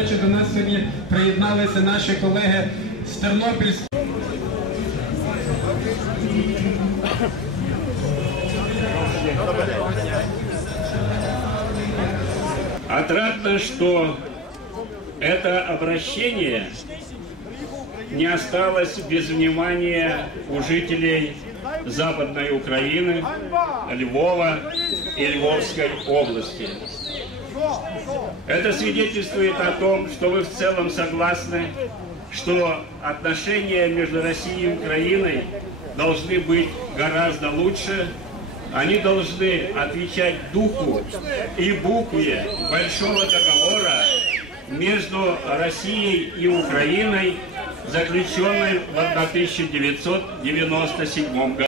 речі, до нас сьогодні приєдналися наші колеги з Тернопільського. Отрадно, что это обращение не осталось без внимания у жителей Западной Украины, Львова и Львовской области. Это свидетельствует о том, что вы в целом согласны, что отношения между Россией и Украиной должны быть гораздо лучше, они должны отвечать духу и букве большого договора между Россией и Украиной, заключенной в 1997 году.